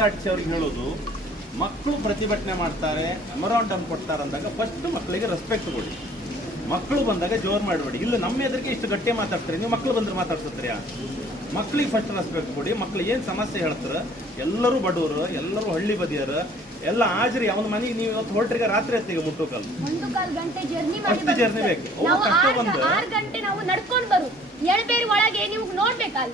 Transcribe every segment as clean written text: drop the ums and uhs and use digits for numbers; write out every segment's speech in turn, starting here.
KSRTC ಅವ್ರಿಗೆ ಹೇಳೋದು, ಮಕ್ಕಳು ಪ್ರತಿಭಟನೆ ಮಾಡ್ತಾರೆ, ಮೆಮೊರಾಂಡಮ್ ಕೊಡ್ತಾರೆ ಅಂದಾಗ ಫಸ್ಟ್ ಮಕ್ಕಳಿಗೆ ರೆಸ್ಪೆಕ್ಟ್ ಕೊಡಿ. ಮಕ್ಕಳು ಬಂದಾಗ ಜೋರ್ ಮಾಡಬೇಡಿ. ಇಲ್ಲ ನಮ್ಮ ಎದುರಿಗೆ ಇಷ್ಟು ಗಟ್ಟಿ ಮಾತಾಡ್ತಾರೆ, ನೀವು ಮಕ್ಕಳು ಬಂದ್ರೆ ಮಾತಾಡ್ಸತ್ತೀರಾ? ಮಕ್ಕಳಿಗೆ ಫಸ್ಟ್ ರೆಸ್ಪೆಕ್ಟ್ ಕೊಡಿ. ಮಕ್ಳು ಏನು ಸಮಸ್ಯೆ ಹೇಳ್ತಾರೆ, ಎಲ್ಲರೂ ಬಡವರು, ಎಲ್ಲರೂ ಹಳ್ಳಿ ಬದಿಯರು, ಎಲ್ಲ ಹಾಜರಿ. ಅವನ ಮನೆಗೆ ನೀವು ಇವತ್ತು ಹೊರಟ್ರಿಗೆ ರಾತ್ರಿ ಹೊತ್ತಿಗೆ ಮುಟ್ಟೋಕಲ್ಲ, 1.5 ಗಂಟೆ ಜರ್ನಿ ಬೇಕು. 6 ಗಂಟೆ ನಾವು ನಡ್ಕೊಂಡು ಬರು ಎಳಬೇರು ಒಳಗೆ ನೀವು ನೋಡ್ಬೇಕಲ್ಲ,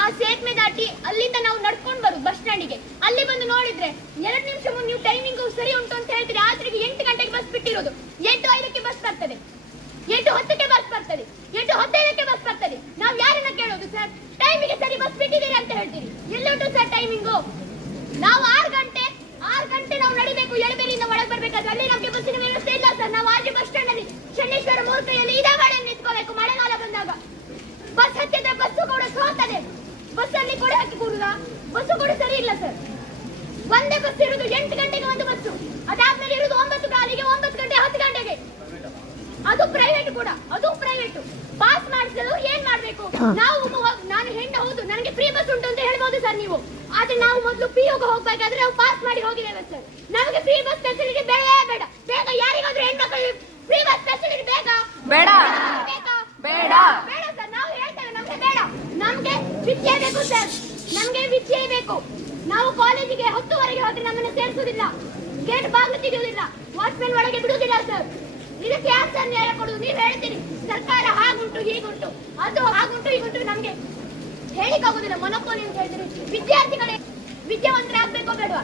ಆ ಸೇತುವೆ ದಾಟಿ ಅಲ್ಲಿಂದ ನಾವು ನಡ್ಕೊಂಡು ಬರು ಬಸ್ ಸ್ಟ್ಯಾಂಡಿಗೆ. ಅಲ್ಲಿ ಬಂದು ನೋಡಿದ್ರೆ 2 ನಿಮಿಷ ಮುಂದೆ ನೀವು ಟೈಮಿಂಗ್ ಸರಿ ಉಂಟು ಅಂತ ಹೇಳ್ತೀರಿ. ಆದ್ರಿಗೆ 8 ಗಂಟೆಗೆ ಬಸ್ ಬಿಟ್ಟಿರೋದು, 8:05ಕ್ಕೆ ಬಸ್ ಬರ್ತದೆ, 8:10ಕ್ಕೆ ಬಸ್ ಬರ್ತದೆ, 8:15ಕ್ಕೆ ಬಸ್ ಬರ್ತದೆ. ನಾವು ಯಾರನ್ನ ಕೇಳೋದು ಸರ್? ಟೈಮಿಗೆ ಸರಿ ಬಸ್ ಬಿಟ್ಟಿದ್ದೀರಿ ಅಂತ ಹೇಳ್ತೀರಿ. ಎಲ್ಲುಂಟು ಸರ್ ಟೈಮಿಂಗು? ನಾವು 6 ಗಂಟೆ ನಾವು ನಡಿಬೇಕು. ಎಳಬೇರಿಯಿಂದ ಒಳಗೆ ಬರ್ಬೇಕಾದ್ರೆ ಅಲ್ಲಿ ನಮಗೆ ಬಸ್ಸಿನ ವ್ಯವಸ್ಥೆ ಇಲ್ಲ ಸರ್. ನಾವು ಆಜಿ ಬಸ್ ಸ್ಟ್ಯಾಂಡ್ ಅಲ್ಲಿ ಶನೇಶ್ವರ ಮೂರ್ತಿಯಲ್ಲಿ ಇದೇ ಮಳೆ ನಿಂತ್ಕೋಬೇಕು. ಮಳೆಗಾಲ ಬಂದಾಗ ಬಸ್ ಹತ್ತಿದ್ರೆ ಬಸ್ಸು ಕೂಡ ಸೋತದೆ. ಬಸ್ ಅಲ್ಲಿ ಕೊಡೆ ಹಾಕಿ ಕೂರುದ, ಬಸ್ಸು ಕೂಡ ಸರಿ ಇಲ್ಲ ಸರ್. ಒಂದೇ ಬಸ್ ಇರುವುದು 8 ಗಂಟೆಗೆ ಒಂದು ಬಸ್ಸು, ಅದಾದ್ಮೇಲೆ ಇರುವುದು 9 ಕಾಲಿಗೆ, 9 ಗಂಟೆ 10 ಗಂಟೆಗೆ. ಅದು ಪ್ರೈವೇಟ್ ಕೂಡ, ಅದು ಪ್ರೈವೇಟ್. ಪಾಸ್ ಮಾಡಿಸಲು ಏನ್ ಮಾಡ್ಬೇಕು? ನಾನು ಹೆಣ್ಣು ಹೌದು, ನನಗೆ ಫ್ರೀ ಬಸ್ ಉಂಟು ಅಂತ ಹೇಳ್ಬೋದು ಸರ್ ನೀವು. ಆದ್ರೆ ನಾವು ಮೊದಲು PUಗೆ ಹೋಗ್ಬೇಕಾದ್ರೆ ನಾವು ಪಾಸ್ ಮಾಡಿ ಹೋಗಿದ್ದೇವೆ ಸರ್. ನಮಗೆ ಫ್ರೀ ಬಸ್ ಫೆಸಿಲಿಟಿ ಬೇಡವೇ ಬೇಡ. ಬೇಗ ಯಾರಿಗಾದ್ರೂ ಹೆಣ್ಮಕ್ಳಿಗೆ ಫ್ರೀ ಬಸ್ ಫೆಸಿಲಿಟಿ ಬೇಕಾ? ಬೇಡ ಬೇಡ ಬೇಡ ಸರ್. ನಾವು ಹೇಳ್ತೇವೆ ನಮ್ಗೆ ಬೇಡ. ನಮ್ಗೆ ವಿದ್ಯೆ ಬೇಕು ಸರ್, ನಮ್ಗೆ ವಿದ್ಯೆ ಬೇಕು. ನಾವು ಕಾಲೇಜಿಗೆ 10ವರೆಗೆ ಹೋದ್ರೆ ನಮ್ಮನ್ನು ಸೇರಿಸುವುದಿಲ್ಲ, ಗೇಟ್ ಬಾಗಿಲು ತೆಗೆಯುವುದಿಲ್ಲ, ವಾಚ್ಮೆನ್ ಒಳಗೆ ಬಿಡುವುದಿಲ್ಲ ಸರ್. ಇದಕ್ಕೆ ಯಾರು ಸರ್ ನ್ಯಾಯ ಕೊಡುದು? ನೀವು ಹೇಳ್ತೀರಿ ಸರ್ಕಾರ ಹಾಗುಂಟು ಹೀಗುಂಟು, ಅದು ಹಾಗುಂಟು ಹೀಗುಂಟು. ನಮ್ಗೆ ಹೇಳಿಕಾಗುದಿಲ್ಲ, ಮೊನೊಪೋಲಿ ಅಂತ ಹೇಳ್ತೀರಿ. ವಿದ್ಯಾರ್ಥಿಗಳೇ ವಿದ್ಯಾವಂತರಾಗಬೇಕೋ ಬೇಡವಾ?